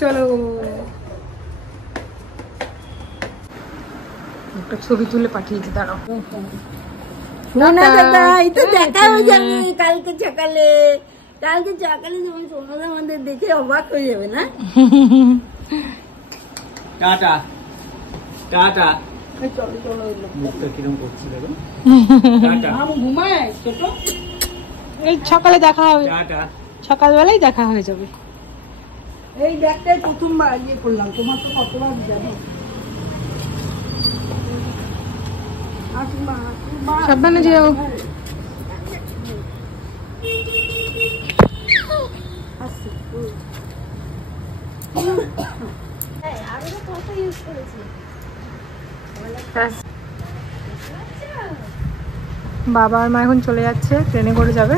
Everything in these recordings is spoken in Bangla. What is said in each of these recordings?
চলো একটা ছবি তুলে পাঠিয়েছি, দাঁড়াও। না দাদা, এই তো দেখা হয়ে যাবে কালকে সকালে। কালকে সকালে তুমি সোনাদা আমাদের দেখে অবাক হয়ে যাবে না? Tata tata. চলো চলো, মুখটা কিরম করছি দেখো। টাটা। ঘুমায় ছোট। এই সকালে দেখা হবে, টাটা। সকালবেলায় দেখা হয়ে যাবে। এই ব্যাগটাই প্রথমবার ইয়ে করলাম, তোমার তো কতবার জানো। সাবধানে যেও। বাবা আর মা এখন চলে যাচ্ছে, ট্রেনে করে যাবে।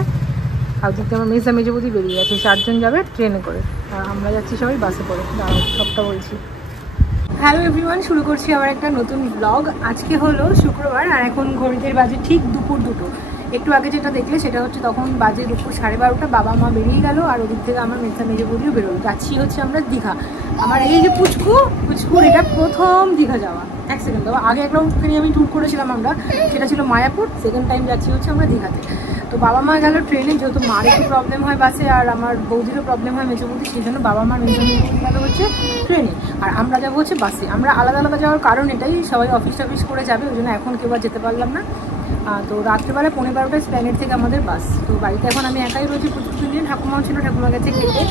আর দিকে আমার মেজা মেজবুদি বেরিয়ে গেছে, 4 জন যাবে ট্রেনে করে, আর আমরা যাচ্ছি সবাই বাসে করে। দাঁড়াও সবটা বলছি। হ্যালো এভরিওয়ান, শুরু করছি আবার একটা নতুন ব্লগ। আজকে হলো শুক্রবার আর এখন ঘড়িতে বাজে ঠিক দুপুর 2টো। একটু আগে যেটা দেখলে সেটা হচ্ছে তখন বাজে দুপুর 12:30। বাবা মা বেরিয়ে গেল আর ওদিক থেকে আমার মেজা মেজবুদিও বেরোলো। যাচ্ছি হচ্ছে আমরা দীঘা। আমার এই যে পুচকুর এটা প্রথম দীঘা যাওয়া। এক সেকেন্ড দাও, আগে একটা নিয়ে আমি ট্যুর করেছিলাম আমরা, সেটা ছিল মায়াপুর। সেকেন্ড টাইম যাচ্ছি হচ্ছে আমরা দীঘাতে। তো বাবা মা গেল ট্রেনে, যেহেতু মার একটু প্রবলেম হয় বাসে আর আমার বৌদিরও প্রবলেম হয় মেজবুদি, সেই জন্য বাবা মার মেজবুদি যাবে হচ্ছে ট্রেনে আর আমরা যাবো হচ্ছে বাসে। আমরা আলাদা আলাদা যাওয়ার কারণ এটাই, সবাই অফিস টফিস করে যাবে, ওই জন্য এখন কেউ আর যেতে পারলাম না। তো রাত্রেবেলা 12:15 স্প্ল্যানেড থেকে আমাদের বাস। তো বাড়িতে এখন আমি একাই রয়েছি পুচকুকে নিয়ে। ঠাকুমাও ছিল, ঠাকুমা গেছে খেতে।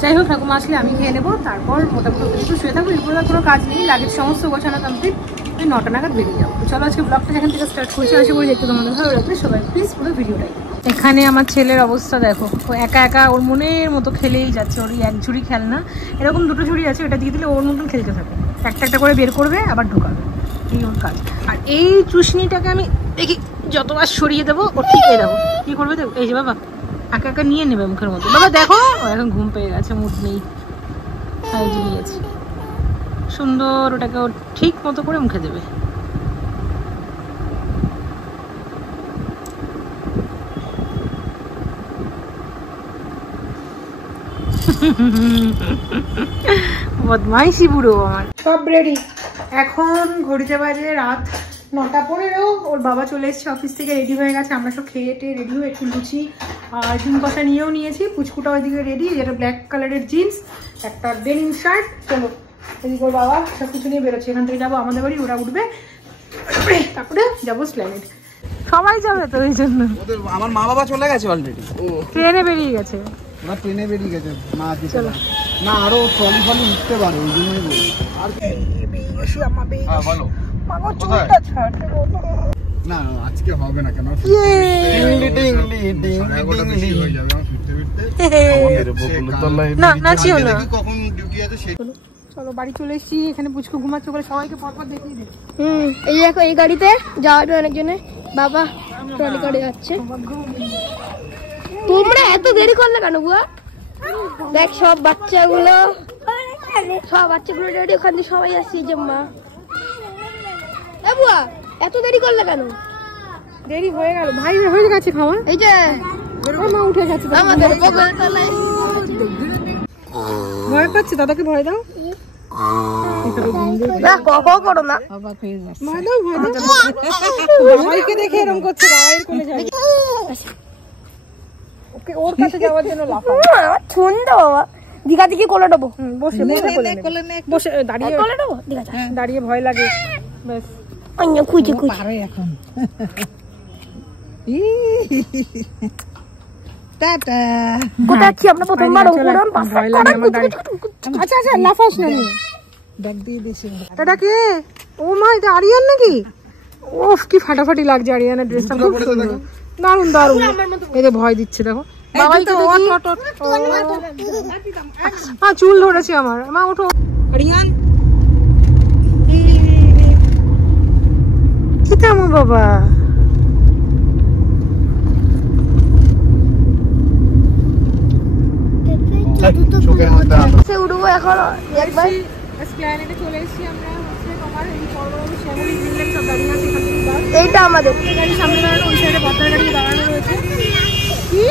যাই হোক, ঠাকুমা আসলে আমি খেয়ে নেবো, তারপর মোটামুটি একটু শুয়ে থাকবো। এরপর কোনো কাজ নেই, লাগেজ সমস্ত গোছানো কমপ্লিট। আমি 9টা নাগাদ বেরিয়ে যাবো। তো চলো আজকে ব্লগটা যেখান থেকে স্টার্ট করছি, আশা করি দেখতে তোমাদের ভালো লাগবে। সবাই প্লিজ পুরো ভিডিওটাই। এখানে আমার ছেলের অবস্থা দেখো, ও একা একা ওর মনের মতো খেলেই যাচ্ছে। ওর এক ঝুড়ি খেলনা, এরকম 2টো ঝুড়ি আছে, ওটা দিয়ে দিলে ওর মতন খেলতে থাকে। একটা একটা করে বের করবে আবার ঢোকাবে, এই ওর কাজ। আর এই চুষনিটাকে আমি দেখি যতবার সরিয়ে দেবো ও ঠিক এই দেখো কি করবে। দেখো এই যে বাবা একা একা নিয়ে নেবে মুখের মধ্যে। বাবা দেখো ও এখন ঘুম পেয়ে গেছে, মুড নেই। এই যে নিয়েছি, সুন্দর ওটাকে ও ঠিক মতো করে মুখে দেবে। বদমাইশি বুড়ো আমার। সব রেডি, এখন ঘড়িতে বাজে রাত 9:15। ওর বাবা চলে এসেছে অফিস থেকে, রেডি হয়ে গেছে। আমরা সব খেয়ে টেয়ে রেডি হয়ে একটু লুচি আর ডিম কষা নিয়েও নিয়েছি। পুচকুটা ওইদিকে রেডি, যেটা ব্ল্যাক কালারের জিন্স, একটা ডেনিম শার্ট। চলো এদিকে ওর বাবা সব কিছু নিয়ে বেরোচ্ছে। এখান থেকে যাবো আমাদের বাড়ি, ওরা উঠবে, তারপরে যাবো স্প্ল্যানেড। সবাই যাবে তো ওই জন্য। আমার মা বাবা চলে গেছে অলরেডি, ট্রেনে বেরিয়ে গেছে। ওরা ট্রেনে বেরিয়ে গেছে। মা চলো না, আরো ট্রলি ফলি উঠতে পারে, ওই জন্যই বলি। আর বলো না, আজকে হবে না কেন, চলো বাড়ি চলে এসেছি। এখানে পুচকু ঘুমাচ্ছে বলে সবাইকে পরপর দেখিয়ে দিই। এই দেখো এই গাড়িতে যাওয়ার অনেকজনে বাবা ট্রলি করে যাচ্ছে। তোমরা এত দেরি করলে কেন বুয়া? দেখ সব বাচ্চাগুলো রেডি, ওখান থেকে সবাই আসছে। যে মা বুয়া এত দেরি করলে কেন? দেরি হয়ে গেল ভাই, হয়ে গেছে খাওয়া। এই যে মা উঠে গেছে আমাদের বগলের তলায়। ভয় পাচ্ছে, দাদাকে ভয় দাও। করো না, ভয় দাও, ভয় দাও। বাবাইকে দেখে এরকম করছে, বাবাইয়ের কোলে যাবে। ওকে ওর কাছে যাওয়ার জন্য লাফায়। সুন্দর বাবা, দীঘা থেকে কোলে দেবো। বসে বসে দাঁড়িয়ে কোলে দেবো, দীঘা দাঁড়িয়ে ভয় লাগে। ব্যাস খুঁজে এখন কোথায় আছি আমরা? প্রথমবার ভয় লাগে আমার দাঁড়িয়ে। আচ্ছা আচ্ছা লাফাস না, ব্যাগ দিয়ে দিয়েছি। এটা কে? ও মা, এটা আরিয়ান নাকি? ওফ কি ফাটাফাটি লাগছে আরিয়ানের ড্রেসটা, খুব সুন্দর, দারুন দারুন। এই যে ভয় দিচ্ছে দেখো বাবাইকে দেখি। হ্যাঁ চুল ধরেছে আমার। মা ওঠো আরিয়ান। কি থামো বাবা, উঠবো এখন একবার। স্প্ল্যানেডে চলে এসেছি আমরা। হচ্ছে তোমার এই বড় শ্যামলী বিল্ডিং সব দাঁড়িয়ে আছে। এখান থেকে বাস, এইটা আমাদের গাড়ি সামনে দাঁড়ানো, ওই সাইডে বদ্দার গাড়ি দাঁড়ানো রয়েছে। কি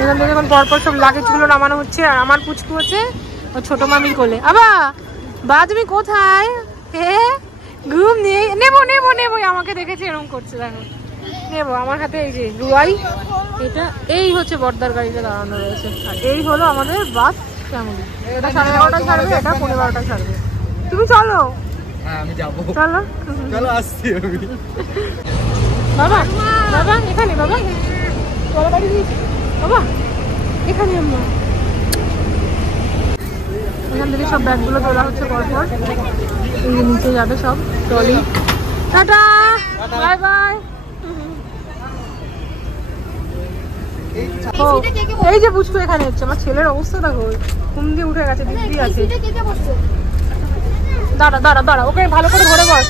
এখান থেকে এখন পরপর সব লাগেজগুলো নামানো হচ্ছে। আর আমার পুচকু হচ্ছে ও ছোট মামির কোলে। আবা বা তুমি কোথায়? ঘুম নিয়ে নেবো নেবো নেবো, আমাকে দেখেছি এরকম করছে, দেখো নেবো আমার হাতে। এই যে রুয়াই, এটা এই হচ্ছে বর্দার গাড়িতে দাঁড়ানো রয়েছে। আর এই হলো আমাদের বাস ফ্যামিলি। এটা 11:30টায় ছাড়বে, এটা 12:15টায় ছাড়বে। তুমি চলো। হ্যাঁ আমি যাবো, চলো চলো আসছি আমি। বাবা বাবা এখানে, বাবা তোমার বাড়ি দিয়েছি বাবা এখানে। আমরা এখান থেকে সব ব্যাগগুলো তোলা হচ্ছে পরপর, এই নিচে যাবে সব ট্রলি। Tata bye bye. এই যে বুঝতো এখানে হচ্ছে আমার ছেলের অবস্থা, দেখো ঘুম দিয়ে উঠে গেছে, দিদি আছে। দাঁড়া দাঁড়া দাঁড়া, ওকে ভালো করে ধরে বস।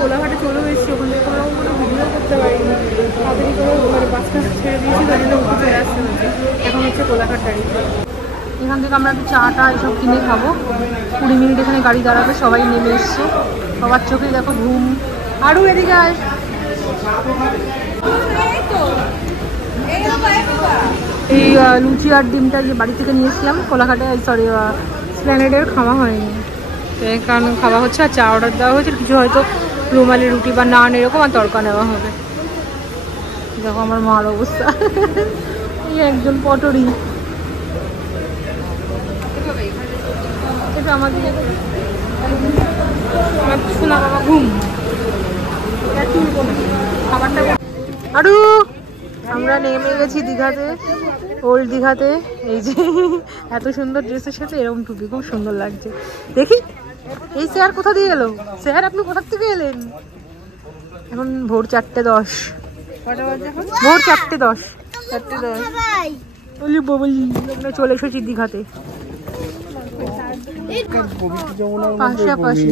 কোলাঘাটে চলে এসেছি, ওখান থেকে কোনো ভিডিও করতে পারিনি, তাড়াতাড়ি করে ওখানে বাসটা ছেড়ে দিয়েছি, তাই জন্য উঠে চলে আসতে হচ্ছে। এখন হচ্ছে কোলাঘাট দাঁড়িয়ে, এখান থেকে আমরা একটু চাটা এসব কিনে খাবো। 20 মিনিট এখানে গাড়ি দাঁড়াবে, সবাই নেমে এসছে, সবার চোখে দেখো ঘুম। আরও এদিকে আয়। এই লুচি আর ডিমটা যে বাড়ি থেকে নিয়েছিলাম কোলাঘাটে, সরি স্প্ল্যানেডের, খাওয়া হয়নি, সেই কারণে খাওয়া হচ্ছে। আর চা অর্ডার দেওয়া হয়েছে, কিছু হয়তো রুমালি রুটি বা নান এরকম, আর তড়কা নেওয়া হবে। দেখো আমার মার অবস্থা, এই একজন পটরি। এটা আমাদের শোনা বাবা ঘুম। খাবারটা আরু আমরা নেমে গেছি দীঘাতে, ওল্ড দীঘাতে। এই যে এত সুন্দর ড্রেসের সাথে এরকম টুপি, খুব সুন্দর লাগছে। দেখি এই স্যার কোথা দিয়ে এলো? স্যার আপনি কোথা থেকে এলেন? এখন ভোর 4:10। ভোর 4:10, 4:10 বলি বলি আমরা চলে এসেছি দীঘাতে পাশাপাশি।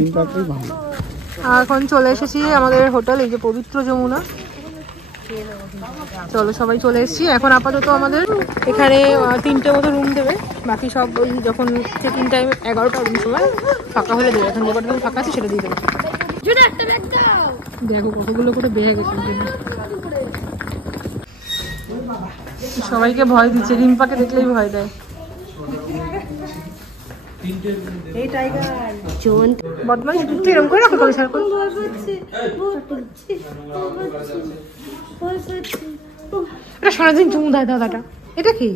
এখন চলে এসেছি আমাদের হোটেল, এই যে পবিত্র যমুনা। চলো সবাই চলে এসেছি। এখন আপাতত আমাদের এখানে 3টে মতো রুম দেবে, বাকি সব ওই যখন চেকিং টাইম 11টা রুম সময় ফাঁকা হলে দেবে। এখন যে কটা রুম ফাঁকা আছে সেটা দিয়ে দেবে। দেখো কতগুলো করে বেড়ে গেছে, সবাইকে ভয় দিচ্ছে, রিম্পাকে দেখলেই ভয় দেয়। বদমাইশ তুই এরকম করে রাখো, সার করে এটা সারাদিন চুমু দেয় দাদাটা। এটা কি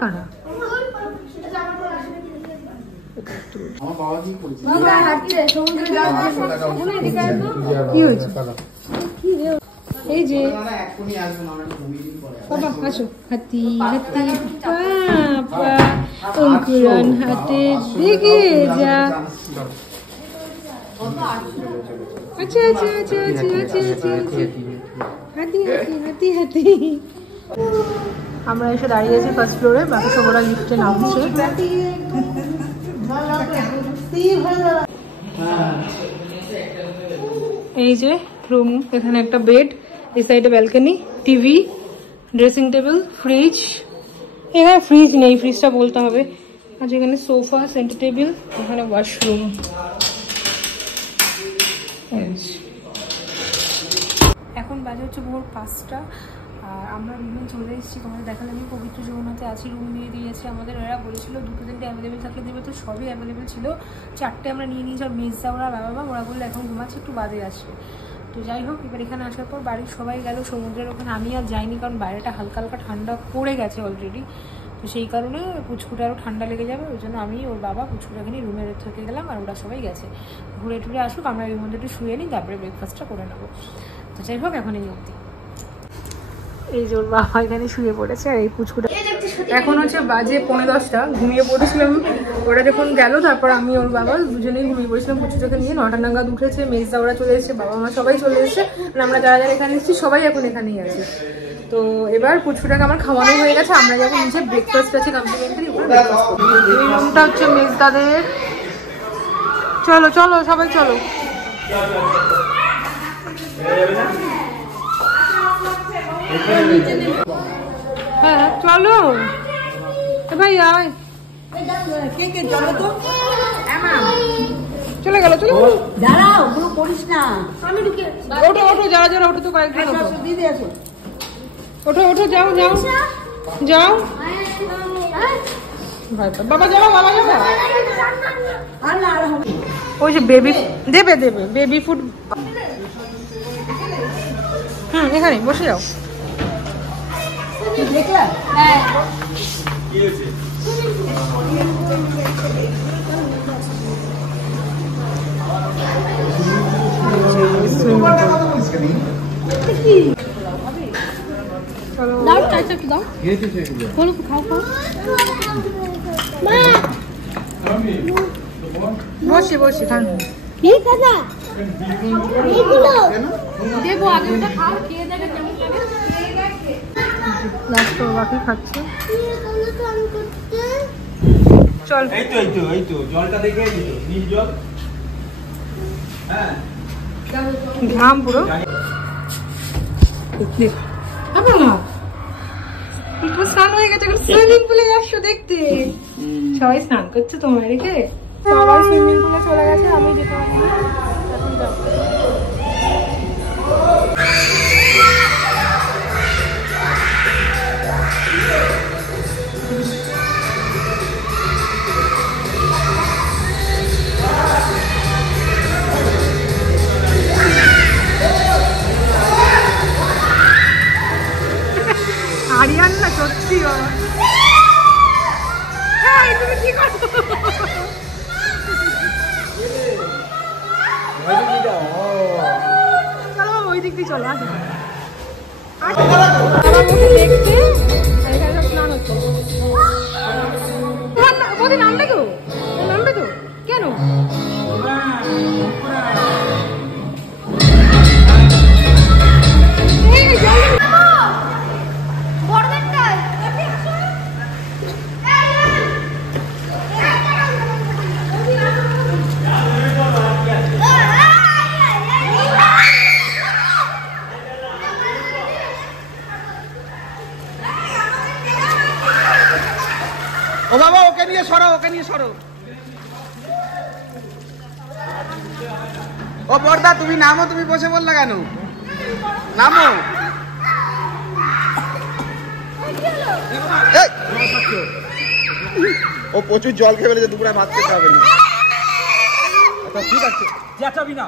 কারা? কি হয়েছে? এই যে বাবা আসো, হাতি হাতি পাপা অঙ্কুরন হাতে দেখে যা। আচ্ছা আচ্ছা আচ্ছা আচ্ছা আচ্ছা আচ্ছা হাতি হাতি হাতি হাতি। আমরা এসে দাঁড়িয়ে আছি ফার্স্ট ফ্লোরে, বাকি সব ওরা লিফটে নামছে। এই যে রুম, এখানে একটা বেড, এই সাইডে balcony, TV, dressing table, fridge. এখানে ফ্রিজ নেই, ফ্রিজটা বলতে হবে। আর এখানে সোফা, সেন্টার টেবিল, এখানে ওয়াশরুম। এখন বাজে হচ্ছে ভোর 5টা, আর আমরা রুমে চলে এসেছি। তোমাদের দেখালে আমি পবিত্র যমুনাতে আছি, রুম দিয়ে দিয়েছে আমাদের। এরা বলেছিল 2-3টে অ্যাভেলেবেল থাকলে দেবে, তো সবই অ্যাভেলেবেল ছিল। 4টে আমরা নিয়ে নিয়েছি। আর মেজদা ওরা বাবা ওরা বললো এখন ঘুমাচ্ছে, একটু বাদে আসবে। তো যাই হোক, এবার এখানে আসার পর বাড়ির সবাই গেল সমুদ্রের ওখানে। আমি আর যাইনি, কারণ বাইরেটা হালকা হালকা ঠান্ডা পড়ে গেছে অলরেডি। তো সেই কারণে পুচকুটা আরও ঠান্ডা লেগে যাবে, ওই জন্য আমি ওর বাবা পুচকুটাকে নিয়ে রুমে থেকে গেলাম। আর ওরা সবাই গেছে, ঘুরে টুরে আসুক, আমরা এর মধ্যে একটু শুয়ে নিই, তারপরে ব্রেকফাস্টটা করে নেবো। তো যাই হোক, এখন এই অবধি। এই যে ওর বাবা এখানে শুয়ে পড়েছে, আর এই পুচকুটা এখন হচ্ছে বাজে 9:45, ঘুমিয়ে পড়েছিলাম। ওরা যখন গেল তারপর আমি ওর বাবা দুজনেই ঘুমিয়ে পড়েছিলাম পুচকুটাকে নিয়ে। 9টা নাগাদ উঠেছে, মেজদা ওরা চলে এসেছে, বাবা মা সবাই চলে এসেছে। আমরা যারা যারা এখানে এসেছি সবাই এখন এখানেই আছে। তো এবার পুচকুটাকে আমার খাওয়ানো হয়ে গেছে, আমরা যখন নিচে ব্রেকফাস্ট আছে কমপ্লিমেন্টারি, এই রুমটা হচ্ছে মেজদাদের। চলো চলো সবাই চলো। হ্যাঁ চলো। ভাই আয়, কে কে চলো তো। চলে গেল চলে গেল। দাঁড়াও, পুরো করিস না। আমি ঢুকে ওঠো ওঠো, যারা যারা ওঠো তো কয়েকজন ওঠো। দিদি আসো। ওঠো ওঠো, যাও যাও যাও। বাবা যাবো, বাবা যাবো। আর না আর হবে। ওই যে বেবি দেবে দেবে বেবি ফুড। এখানে বসে যাও। দেখলা? দাও চাইছো একটু দাও। বলো খাও খাও। মা বসে বসে ঠান্ডা কি দাদা এইগুলো দেবো, আগে ওটা খাও, খেয়ে দেখে কেমন লাগে। লাস্ট বাকি খাচ্ছে। চল এই তো জলটা দেখে দিত, নীল জল। হ্যাঁ ঘাম পুরো। স্নান হয়ে গেছে, সুইমিং পুলে আসছো দেখতে। সবাই স্নান করছে তোমার রেখে, সবাই সুইমিং পুলে চলে গেছে, আমি যেতে পারিনি। এখন যাবো। আরিয়ান না সত্যি বাবা। এই তুমি কি করছো? চলো ওই দিক দিয়ে চলো। আসো দেখতে, এখানে সব স্নান হচ্ছে। তোমার নামটা তো নামটা তো কেন? ও বাবা, ওকে নিয়ে সরো, ওকে নিয়ে সরো। ও বর্দা, তুমি নামো, তুমি বসে বললে কেন? নামো। এই! ও প্রচুর জল খেয়ে ফেলেছে, দুপুরে ভাত খেতে হবে না। আচ্ছা ঠিক আছে, চেঁচাবি না।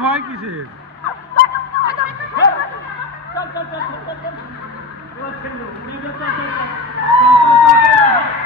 ভয় কিসের? চল চল চল চল চল